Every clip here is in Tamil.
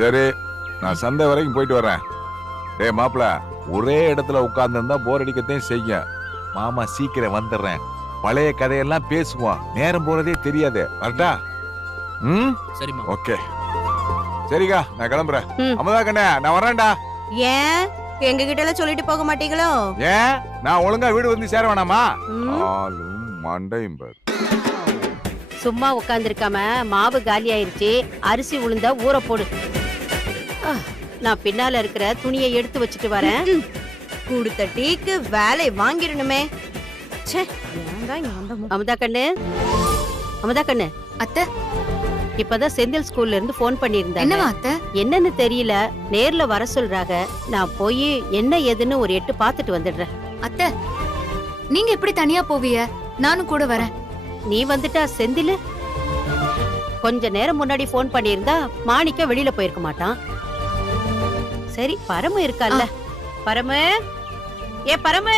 சரி, நான் சந்தை வரைக்கும் போயிட்டு வரேன். டேய் மாப்பிள, ஒரே இடத்துல உட்கார்ந்துருந்தா போர் அடிக்கத்தையும் செய்யும். மாமா சீக்கிரம் வந்துடுறேன். பழைய கதையெல்லாம் பேசுவோம். நேரம் போறதே தெரியாது. வரட்டா? ம், சரிம்மா. ஓகே. சரிக்கா, நான் கிளம்புறேன். அமுதா கண்ணே, நான் வரேன்டா. ஏன் எங்க கிட்ட எல்லாம் சொல்லிட்டு போக மாட்டீங்களோ? ஏன் நான் ஒழுங்கா வீடு வந்து சேர வேணாமா? ஆளும் மண்டையும் பாரு. சும்மா உட்கார்ந்திருக்காம மாவு காலி ஆயிருச்சு, அரிசி உளுந்த ஊற போடு. நான் பின்னால இருக்கிற துணியை எடுத்து வச்சுட்டு வரேன். கொடுத்த டீக்கு வேலை வாங்கிடணுமே. ச்சே, ஏன்டா இங்க வந்தோமோ? அமுதா கண்ணு, அமுதா கண்ணு. அத்தை, இப்பதான் செந்தில் ஸ்கூல்ல இருந்து போன் பண்ணியிருந்தாங்க. என்னவா அத்தை? என்னன்னு தெரியல, நேர்ல வர சொல்றாங்க. நான் போய் என்ன ஏதுன்னு ஒரு எட்டு பாத்துட்டு வந்துடுறேன். அத்தை, நீங்க எப்படி தனியா போவீங்க? நானும் கூட வரேன். நீ வந்துட்டா செந்தில் கொஞ்ச நேரம் முன்னாடி போன் பண்ணியிருந்தா மாணிக்க வெளியில போயிருக்க மாட்டான். சரி, பரமு இருக்கால்ல. பரமு, ஏ பரமு.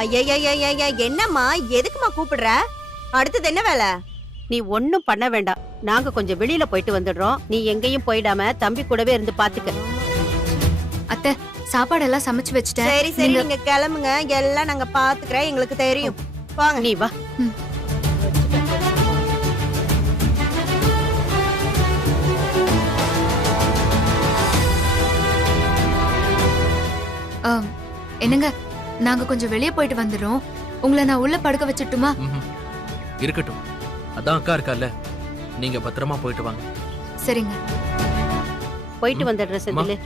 ஐயா, என்னம்மா, எதுக்குமா கூப்பிடுற? அடுத்தது என்ன வேலை? நீ ஒண்ணும் பண்ண வேண்டாம், நாங்க கொஞ்சம் வெளியில போயிட்டு வந்துடுறோம். நீ எங்கேயும் போயிடாம தம்பி கூடவே இருந்து பாத்துக்க. அத்தை, சாப்பாடெல்லாம் சமைச்சு வச்சுட்டேன். சரி சரி, நீங்க கிளம்புங்க. எல்லாம் நாங்க பாத்துக்கிறேன், எங்களுக்கு தெரியும். வாங்க. நீ வா. என்னங்க, நாங்க கொஞ்சம் வெளியே போயிட்டு வந்துடுறோம். உங்களை நான் உள்ள படுக்க வச்சுட்டுமா? இருக்கட்டும், அதான் அக்கா இருக்கால. நீங்க பத்திரமா போயிட்டு வாங்க. சரிங்க, போயிட்டு வந்துடுற செந்தில்.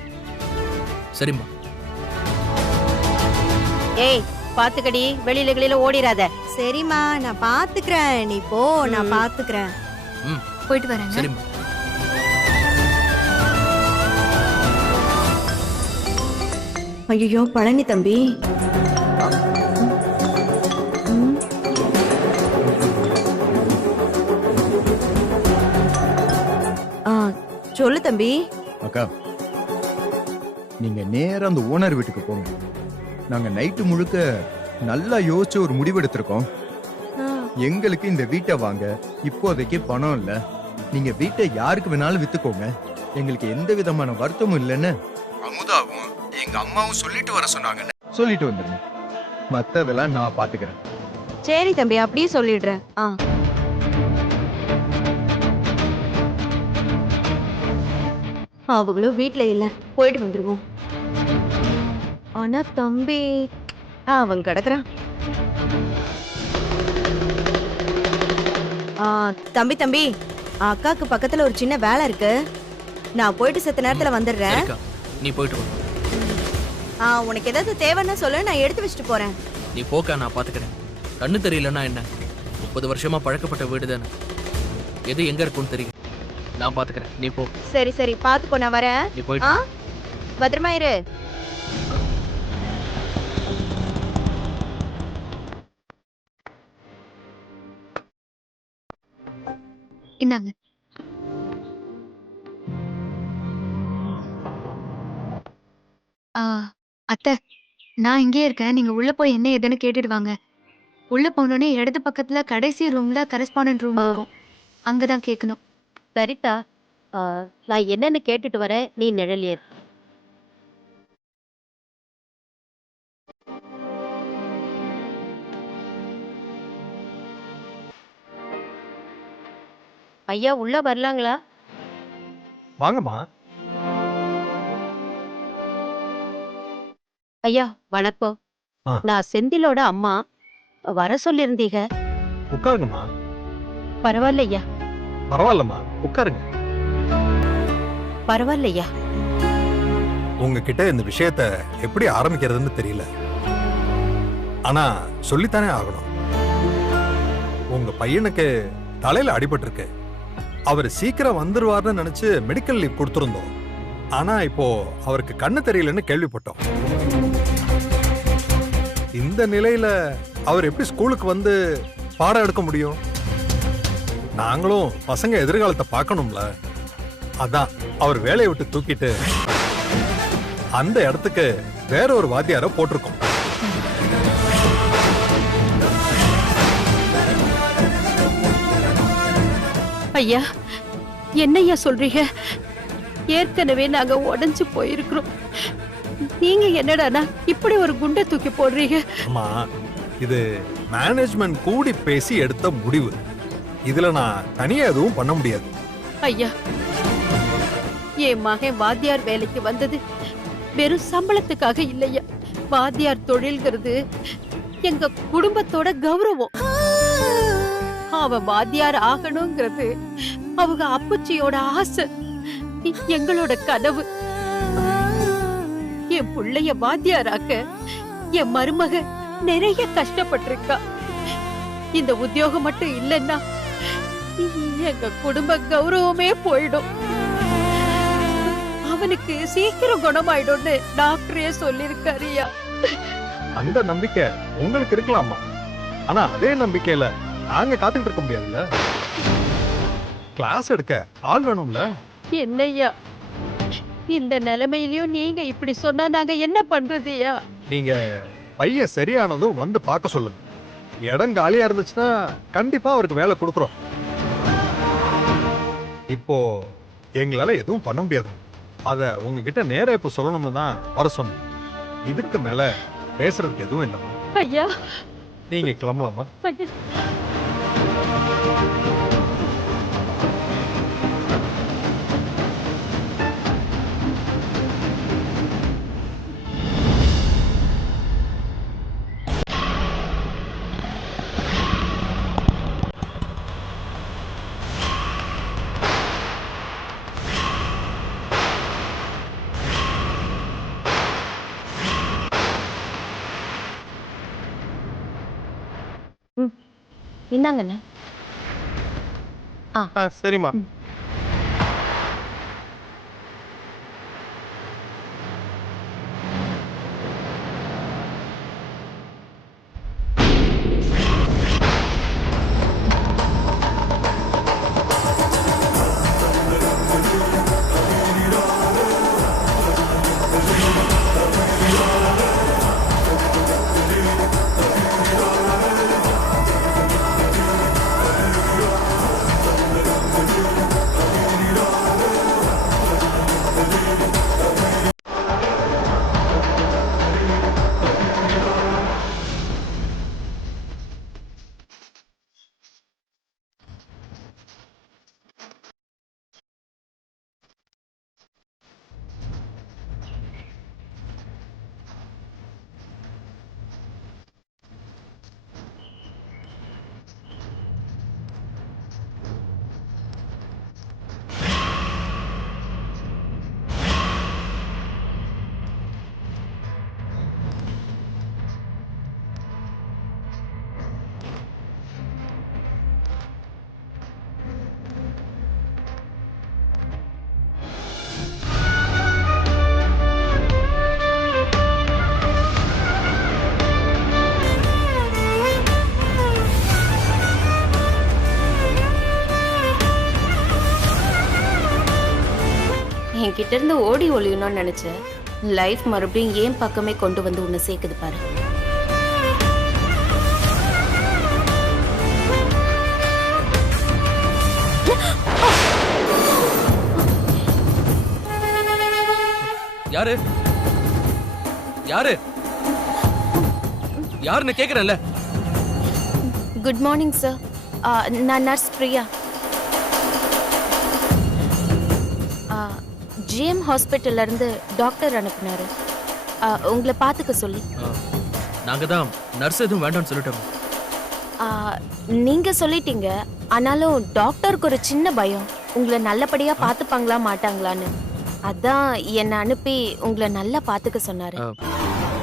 சரிம்மா. ஏய், பாத்துக்கடி, வெளியில ஓடிராத. சரிம்மா, நான் பாத்துக்கிறேன். நீ போ, நான் பாத்துக்கிறேன். போயிட்டு வரேங்க. சரிம்மா. ஐயோ, பழனி தம்பி. சொல்லு தம்பி. அக்கா, நீங்க நேரா அந்த ஓனர் வீட்டுக்கு போங்க. நாங்க நைட்டு முழுக்க நல்லா யோசிச்சு ஒரு முடிவு எடுத்திருக்கோம். எங்களுக்கு இந்த வீட்டை வாங்க இப்போதைக்கு பணம் இல்ல. நீங்க வீட்டை யாருக்கு வேணாலும் வித்துக்கோங்க. எங்களுக்கு எந்த விதமான வருத்தமும் இல்லைன்னு அமுதாவும் எங்க அம்மாவும் சொல்லிட்டு வர சொன்னாங்க. சொல்லிட்டு வந்துருங்க, மத்ததெல்லாம் நான் பாத்துக்கிறேன். சரி தம்பி, அப்படியே சொல்லிடுறேன். அவங்களும் வீட்டுல இல்ல, போயிட்டு வந்துருவோம். ஆனா தம்பி அவன் கிடக்குறான். தம்பி தம்பி, அக்காக்கு பக்கத்துல ஒரு சின்ன வேலை இருக்கு. நான் போயிட்டு செத்த நேரத்துல வந்துடுறேன். சரிக்கா, நீ போயிட்டு வா. உனக்கு ஏதாவது தேவைன்னா சொல்லு, நான் எடுத்து வச்சுட்டு போறேன். நீ போக்கா, நான் பாத்துக்கிறேன். கண்ணு தெரியலன்னா என்ன, 30 வருஷமா பழக்கப்பட்ட வீடு தானே. எது எங்க இருக்குன்னு தெரியும். நான் பாத்துக்கிறேன், நீ போ. சரி சரி, பாத்துக்கோ, நான் வரேன். நீ போயிட்டு பத்திரமா இரு. இந்தாங்க. அத்தை, நான் இங்கே இருக்கேன். நீங்க உள்ள போய் என்ன ஏதுன்னு கேட்டுட்டு வாங்க. உள்ள போனோடனே இடது பக்கத்துல கடைசி ரூம்ல கரஸ்பாண்டன்ட் ரூம் இருக்கும். அங்கதான் கேட்கணும். சரிதா, நான் என்னன்னு கேட்டுட்டு வரேன். நீ நிழலியர். ஐயா, உள்ள வரலாங்களா? வாங்கம்மா. ஐயா வணக்கம். நான் செந்திலோட அம்மா. வர சொல்லிருந்தீங்க. உட்காருங்கம்மா. பரவாயில்லையா? பரவாயில்லம்மா, உட்காருங்க. பரவாயில்லையா? உங்ககிட்ட இந்த விஷயத்த எப்படி ஆரம்பிக்கிறதுன்னு தெரியல. ஆனா சொல்லித்தானே ஆகணும். உங்க பையனுக்கு தலையில அடிபட்டிருக்கு. அவர் சீக்கிரம் வந்துருவார்னு நினைச்சு மெடிக்கல் லீவ் கொடுத்திருந்தோம். ஆனா இப்போ அவருக்கு கண்ணு தெரியலன்னு கேள்விப்பட்டோம். இந்த நிலையில அவர் எப்படி ஸ்கூலுக்கு வந்து பாடம் எடுக்க முடியும்? நாங்களும் பசங்க எதிர்காலத்தை பார்க்கணும்ல. அதான் அவர் வேலையை விட்டு தூக்கிட்டு அந்த இடத்துக்கு வேற ஒரு வாத்தியார போட்டிருக்கோம். ஐயா, என்னையா சொல்றீங்க? ஏற்கனவே நாங்க உடைஞ்சு போயிருக்கிறோம். நீங்க என்னடானா இப்படி ஒரு குண்டை தூக்கி போடுறீங்க? அம்மா, இது மேனேஜ்மெண்ட் கூடி பேசி எடுத்த முடிவு. இதுல நான் தனியா எதுவும் பண்ண முடியாது. ஐயா, என் மகன் வாத்தியார் வேலைக்கு வந்தது வெறும் சம்பளத்துக்காக இல்லையா. வாத்தியார் தொழில்ங்கிறது எங்க குடும்பத்தோட கௌரவம். அவன் வாத்தியார் ஆகணுங்கிறது அவங்க அப்புச்சியோட ஆசை, எங்களோட கனவு. என் புள்ளைய வாத்தியாராக்க என் மருமக நிறைய கஷ்டப்பட்டிருக்கா. இந்த உத்தியோகம் மட்டும் இல்லைன்னா எங்க குடும்ப கௌரவமே போயிடும். அவனுக்கு சீக்கிரம் குணமாயிடும்னு டாக்டரே சொல்லிருக்காருயா. அந்த நம்பிக்கை உங்களுக்கு இருக்கலாமா, ஆனா அதே நம்பிக்கையில நாங்க காத்துக்கிட்டு இருக்க முடியாதுல்ல. கிளாஸ் எடுக்க ஆள் வேணும்ல. என்னய்யா, இந்த நிலைமையிலயும் நீங்க இப்படி சொன்னா நாங்க என்ன பண்றதுயா? நீங்க பையன் சரியானதும் வந்து பார்க்க சொல்லுங்க. இடம் காலியா இருந்துச்சுன்னா கண்டிப்பா அவருக்கு வேலை கொடுக்குறோம். இப்போ எங்களால எதுவும் பண்ண முடியாது. அத உங்ககிட்ட நேரா இப்ப சொல்லணும்னு தான் வர சொன்னேன். இதுக்கு மேல பேசுறதுக்கு எதுவும் இல்லைம்மா. ஐயா, நீங்க கிளம்பலாமா? ஐயா. இந்தாங்கண்ணே. சரிம்மா. என்கிட்ட இருந்து ஓடி ஒளியணும்னு நினைச்சேன். லைஃப் மறுபடியும் ஏன் பக்கமே கொண்டு வந்து உன்னை சேர்க்குது பாரு. யாரு யாரு யாருன்னு கேக்குறேன்ல. குட் மார்னிங் சார், நான் நர்ஸ் பிரியா. ஜிஎம் ஹாஸ்பிட்டல்ல இருந்து டாக்டர் அனுப்புனாரு உங்களை பார்த்துக்க சொல்லி. நாங்க தான் நர்ஸ் எதுவும் வேண்டாம்னு சொல்லிட்டோம். நீங்க சொல்லிட்டீங்க, ஆனாலும் டாக்டருக்கு ஒரு சின்ன பயம், உங்களை நல்லபடியா பார்த்துப்பாங்களா மாட்டாங்களான்னு. அதான் என்ன அனுப்பி உங்களை நல்லா பார்த்துக்க சொன்னாரு.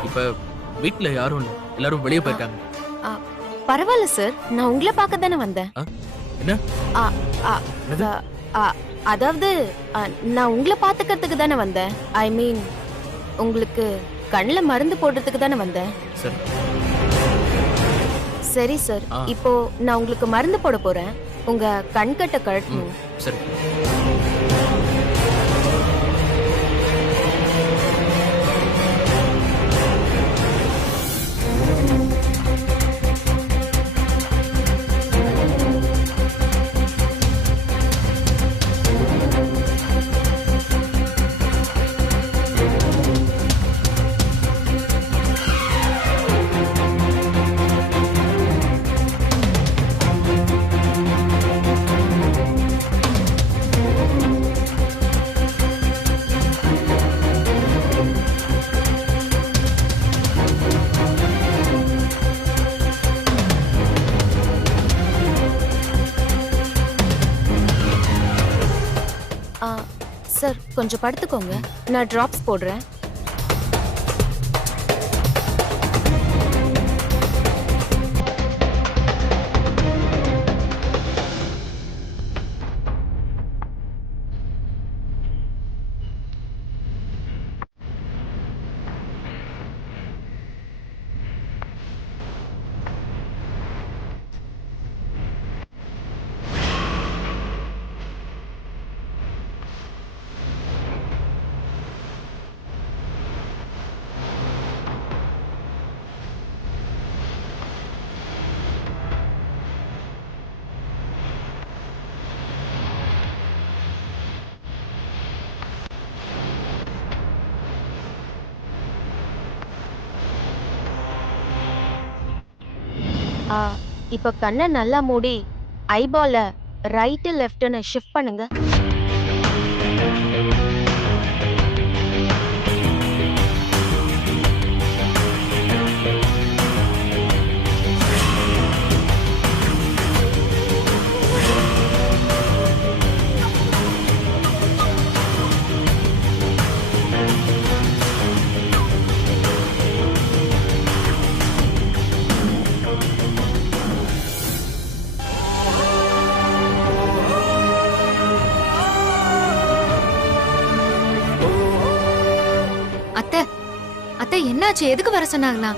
இப்ப வீட்ல யாரும் இல்ல, எல்லாரும் வெளியே போயிருக்காங்க. பரவாயில்ல சார், நான் உங்களை பார்க்க தானே வந்தேன். என்ன? அதாவது நான் உங்களை பார்த்துக்கிறதுக்கு தானே வந்தேன். ஐ மீன் உங்களுக்கு கண்ணில் மருந்து போடுறதுக்கு தானே வந்தேன். சரி சார், இப்போ நான் உங்களுக்கு மருந்து போட போறேன். உங்க கண்கட்டை கழட்டணும். சரி. சார் கொஞ்சம் படுத்துக்கோங்க, நான் டிராப்ஸ் போடுறேன். இப்ப கண்ணை நல்லா மூடி ஐபால ரைட்டு லெஃப்ட்னு ஷிஃப்ட் பண்ணுங்க. அத்தை அத்தை என்னாச்சு? எதுக்கு வர சொன்னாங்களா?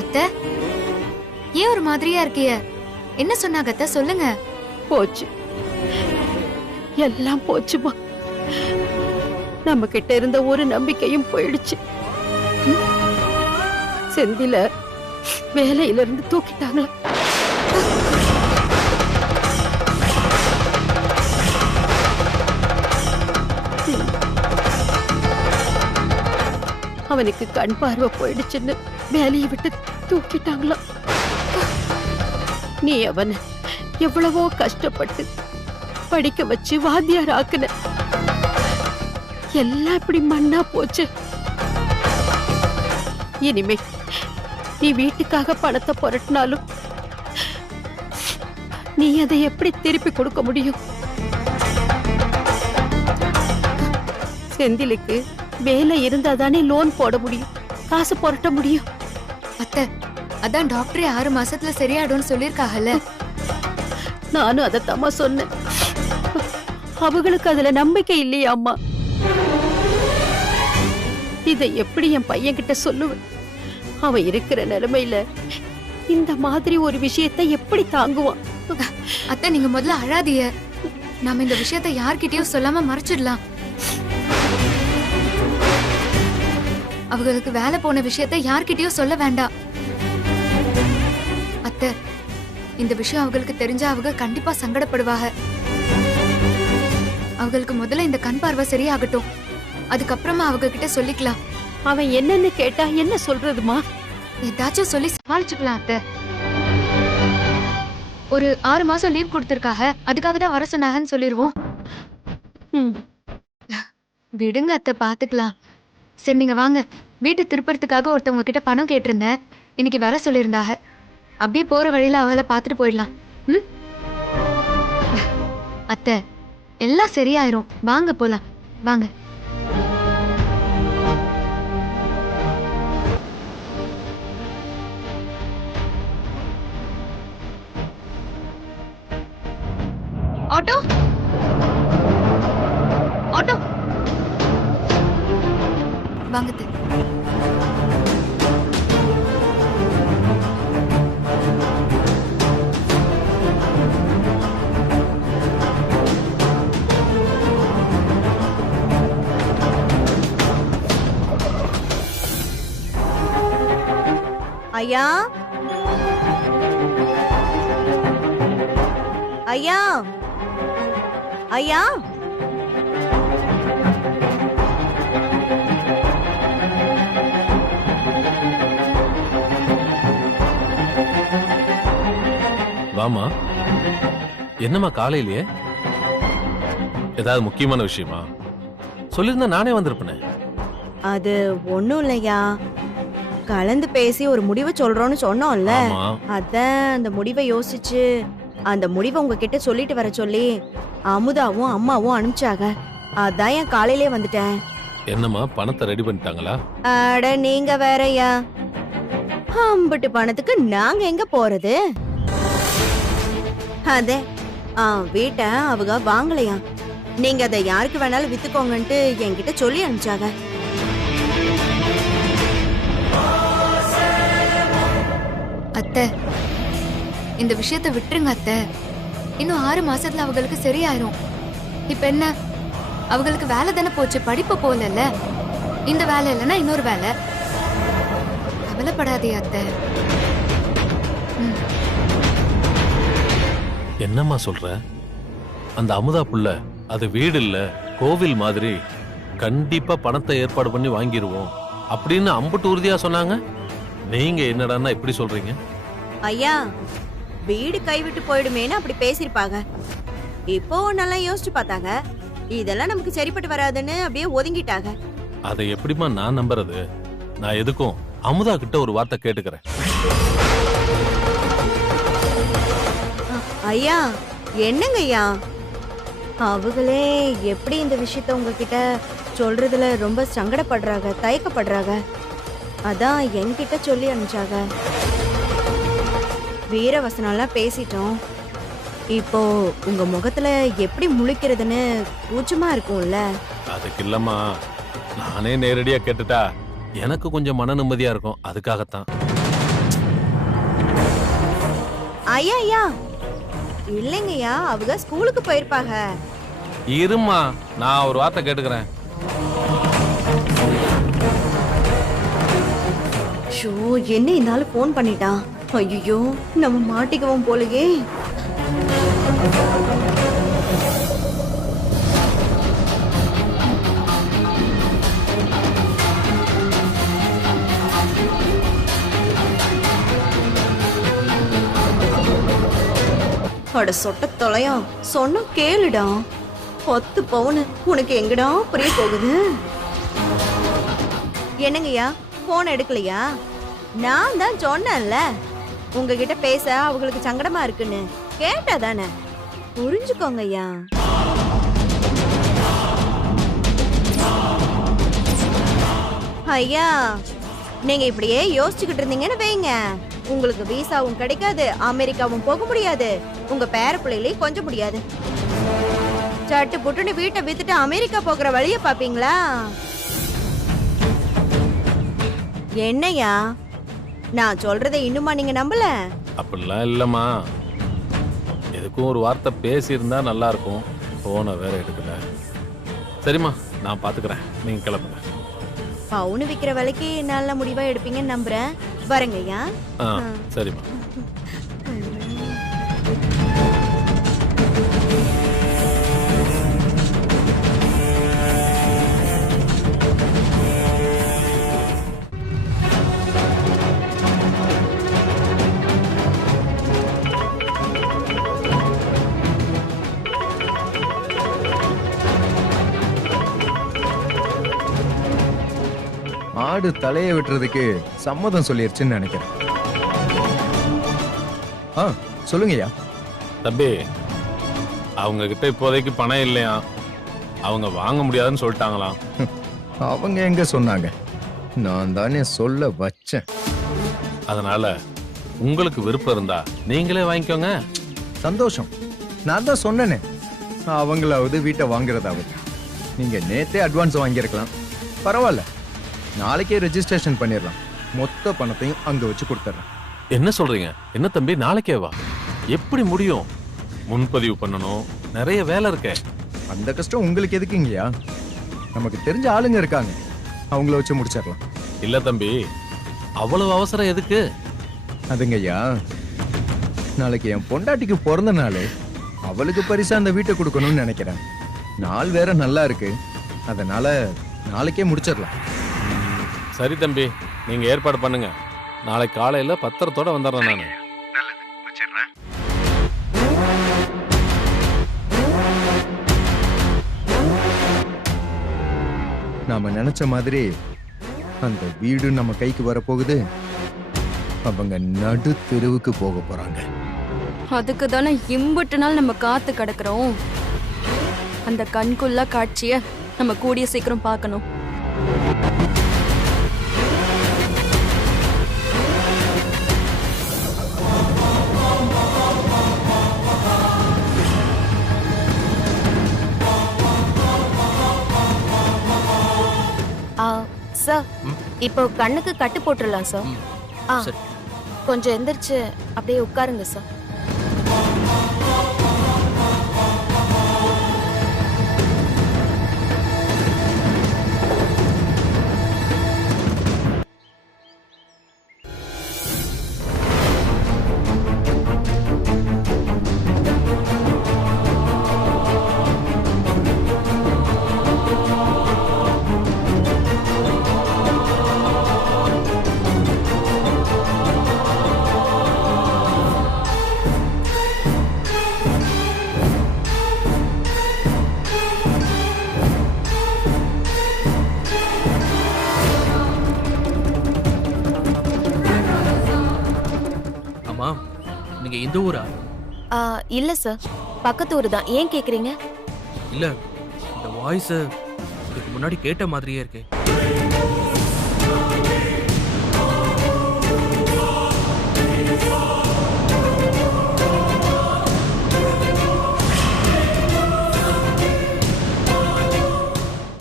அத்தை ஏன் ஒரு மாதிரியா இருக்கிய? என்ன சொன்னாங்க அத்தை? சொல்லுங்க. போச்சு, எல்லாம் போச்சுமா. நம்ம கிட்ட இருந்த ஒரு நம்பிக்கையும் போயிடுச்சு. செந்தில வேலையில இருந்து தூக்கிட்டாங்களா? அவனுக்கு கண் பார்வை போயிடுச்சுன்னு வேலையை விட்டு தூக்கிட்டாங்களாம். நீ அவனை எவ்வளவோ கஷ்டப்பட்டு படிக்க வச்சு வாத்தியார் ஆக்குன, எல்லாம் இப்படி மண்ணா போச்சு. இனிமே நீ வீட்டுக்காக பணத்தை புரட்டினாலும் நீ அதை எப்படி திருப்பி கொடுக்க முடியும்? செந்திலுக்கு வேலை இருந்தாதானே லோன் போட முடியும், காசு புரட்ட முடியும். அத்தை அதான் டாக்டரே 6 மாசத்துல சரியாயிடும்னு சொல்லிருக்காங்கல்ல. நானும் அதைத்தாம்மா சொன்னேன். அவங்களுக்கு அதுல நம்பிக்கை இல்லையா அம்மா? இதை எப்படி என் பையன் கிட்ட சொல்லுவேன்? அவன் இருக்கிற நிலைமையில இந்த மாதிரி ஒரு விஷயத்தை எப்படி தாங்குவான்? அத்தை நீங்க முதல்ல அழாதீங்க. நாம இந்த விஷயத்தை யார்கிட்டயும் சொல்லாம மறைச்சிடலாம். அவங்களுக்கு வேலை போன விஷயத்தை யார்கிட்டயும் சொல்ல வேண்டாம். அத்தை இந்த விஷயம் அவங்களுக்கு தெரிஞ்சா அவங்க கண்டிப்பா சங்கடப்படுவாங்க. அவங்களுக்கு முதல்ல இந்த கண் பார்வை சரியாகட்டும், அதுக்கப்புறமா அவங்க கிட்ட சொல்லிக்கலாம். அவன் என்னன்னு கேட்டா என்ன சொல்றதுமா? ஏதாச்சும் சொல்லி சமாளிச்சுக்கலாம் அத்தை. ஒரு 6 மாசம் லீவ் கொடுத்திருக்காங்க, அதுக்காக தான் வர சொன்னாங்கன்னு சொல்லிடுவோம். விடுங்க அத்தை, பாத்துக்கலாம். சரி நீங்க வாங்க. வீட்டு திருப்பறதுக்காக ஒருத்தவங்க கிட்ட பணம் கேட்டிருந்தேன், இன்னைக்கு வர சொல்லியிருந்தாக. அப்படியே போற வழியில அவளை பார்த்துட்டு போயிடலாம். அத்தை எல்லாம் சரியாயிரும், வாங்க போலாம், வாங்க. ஆட்டோ ஆட்டோ வாங்க அத்தை. ஐயா ஐயா ஐயா வாமா. என்னம்மா காலையிலேயே? ஏதாவது முக்கியமான விஷயமா? சொல்லிருந்தா நானே வந்திருப்பேனே. அது ஒண்ணும் இல்லையா, கலந்து பேசி ஒரு முடிவு சொல்றோம்னு சொன்னோம்ல, ஆமா. அதான் அந்த முடிவை யோசிச்சு அந்த முடிவை உங்ககிட்ட சொல்லிட்டு வர சொல்லி அமுதாவும் அம்மாவும் அனுப்பிச்சாங்க. அதான் என் காலையிலே வந்துட்டேன். என்னம்மா பணத்தை ரெடி பண்ணிட்டாங்களா? அட நீங்க வேறயா, அம்பிட்டு பணத்துக்கு நாங்க எங்க போறது? அதே வீட்டை அவங்க வாங்கலையா, நீங்க அதை யாருக்கு வேணாலும் வித்துக்கோங்கன்ட்டு என்கிட்ட சொல்லி அனுப்பிச்சாங்க. அத்தை, இந்த விஷயத்தை விட்டுருங்க அத்தை. இன்னும் 6 மாசத்துல அவங்களுக்கு சரியாயிரும். இப்ப என்ன, அவங்களுக்கு வேலை தானே போச்சு, படிப்பு போலல்ல. இந்த வேலை இல்லைன்னா இன்னொரு வேலை. கவலைப்படாதே அத்தை. என்னம்மா சொல்ற? அந்த அமுதா புள்ள அது வீடு இல்ல கோவில் மாதிரி, கண்டிப்பா பணத்தை ஏற்பாடு பண்ணி வாங்கிடுவோம் அப்படின்னு அம்புட்டு உறுதியா சொன்னாங்க. நீங்க என்னடான்னா இப்படி சொல்றீங்க? ஐயா, வீடு கைவிட்டு போயிடுமேன்னு அப்படி பேசிருப்பாங்க. இப்போ நல்லா யோசிச்சு பார்த்தாங்க, இதெல்லாம் நமக்கு சரிப்பட்டு வராதுன்னு அப்படியே ஒதுங்கிட்டாங்க. அதை எப்படிமா நான் நம்புறது? நான் எதுக்கும் அமுதா கிட்ட ஒரு வார்த்தை கேட்டுக்கிறேன். ஐயா, என்னங்க ஐயா, அவங்களே எப்படி இந்த விஷயத்த உங்ககிட்ட சொல்றதுல ரொம்ப சங்கடப்படுறாங்க, தயக்கப்படுறாங்க. அதான் என்கிட்ட சொல்லி அனுப்பிச்சாங்க. வீரவசனம்லாம் பேசிட்டோம். இப்போ உங்க முகத்துல எப்படி முழிக்கிறதுன்னு கூச்சமா இருக்கும்ல. அதுக்கு இல்லம்மா, நானே நேரடியா கேட்டுட்டா எனக்கு கொஞ்சம் மன நிம்மதியா இருக்கும். அதுக்காகத்தான். ஐயா ஐயா, இல்லைங்கய்யா, அவங்க ஸ்கூலுக்கு போயிருப்பாங்க. இருமா, நான் ஒரு வார்த்தை கேட்டுக்கிறேன். ஷோ, என்ன இருந்தாலும் போன் பண்ணிட்டான். ஐயோ, நம்ம மாட்டிக்குவோம் போலயே. அட சொட்ட தொலையும், சொன்ன கேளுடா. 10 பவுன் உனக்கு எங்கடா புரிய போகுது? என்னங்கய்யா, போன் எடுக்கலையா? நான் தான் சொன்னேன்ல, உங்ககிட்ட பேச அவங்களுக்கு சங்கடமா இருக்குன்னு. கேட்டா தானே, புரிஞ்சுக்கோங்க ஐயா. ஐயா, நீங்க இப்படியே யோசிச்சுக்கிட்டு இருந்தீங்கன்னு வைங்க, உங்களுக்கு விசாவும் கிடைக்காது, அமெரிக்காவும் போக முடியாது, உங்க பேர பிள்ளைகளையும் கொஞ்சம் முடியாது. சட்டு புட்டுன்னு வீட்டை வித்துட்டு அமெரிக்கா போகிற வழிய பாப்பீங்களா? என்னையா, நான் சொல்றதை இன்னுமா நீங்க நம்பல? அப்படிலாம் இல்லம்மா, எதுக்கும் ஒரு வார்த்தை பேசியிருந்தா நல்லா இருக்கும். போன வேற எடுக்கல. சரிம்மா, நான் பாத்துக்கிறேன், நீங்க கிளம்புங்க. பவுனு விக்கிற விலைக்கு நல்ல முடிவா எடுப்பீங்கன்னு நம்புறேன். வரங்கய்யா. சரிம்மா. ஆடு தலையை வெட்டுறதுக்கு சம்மதம் சொல்லிருச்சுன்னு நினைக்கிறேன். சொல்லுங்கய்யா. தம்பி, அவங்க கிட்ட இப்போதைக்கு பணம் இல்லையா, அவங்க வாங்க முடியாதுன்னு சொல்லிட்டாங்களாம். அவங்க எங்க சொன்னாங்க, நான் தானே சொல்ல வச்சேன். அதனால உங்களுக்கு விருப்பம் இருந்தா நீங்களே வாங்கிக்கோங்க. சந்தோஷம். நான் தான் சொன்னேனே, அவங்களாவது வீட்டை வாங்குறதாவது. நீங்க நேத்தே அட்வான்ஸ் வாங்கியிருக்கலாம். பரவாயில்ல, நாளைக்கே ரெஜிஸ்ட்ரேஷன் பண்ணிடலாம். மொத்த பணத்தையும் அங்க வச்சு கொடுத்துறேன். என்ன சொல்றீங்க? என்ன தம்பி, நாளைக்கே வா? எப்படி முடியும்? முன்பதிவு பண்ணணும், நிறைய வேலை இருக்கே. அந்த கஷ்டம் உங்களுக்கு எதுக்குங்கய்யா? நமக்கு தெரிஞ்ச ஆளுங்க இருக்காங்க, அவங்கள வச்சு முடிச்சிடலாம். இல்ல தம்பி, அவ்வளவு அவசரம் எதுக்கு? அதுங்கய்யா, நாளைக்கு என் பொண்டாட்டிக்கு பிறந்த நாள், அவளுக்கு பரிசா அந்த வீட்டை கொடுக்கணும்னு நினைக்கிறேன். நாள் வேற நல்லா இருக்கு, அதனால நாளைக்கே முடிச்சிடலாம். சரி தம்பி, நீங்க ஏற்பாடு பண்ணுங்க. நாளைக்கு காலையில பத்திரத்தோட வந்துடுறேன் நானு. நாம நினைச்ச மாதிரி அந்த வீடு நம்ம கைக்கு வரப்போகுது. அவங்க நடு தெருவுக்கு போக போறாங்க. அதுக்கு தானே இம்புட்டு நாள் நம்ம காத்து கிடக்குறோம். அந்த கண்குள்ளா காட்சிய நம்ம கூடிய சீக்கிரம் பார்க்கணும். சார் இப்போ கண்ணுக்கு கட்டு போட்டுடலாம் சார். சரி. கொஞ்சம் எந்திரிச்சு அப்படியே உட்காருங்க சார். அம்மா, நீங்க இந்த ஊரா? இல்ல சார், பக்கத்து ஊர் தான். ஏன் கேக்குறீங்க? இல்ல, இந்த வாய்ஸ் இதுக்கு முன்னாடி கேட்ட மாதிரியே இருக்கு.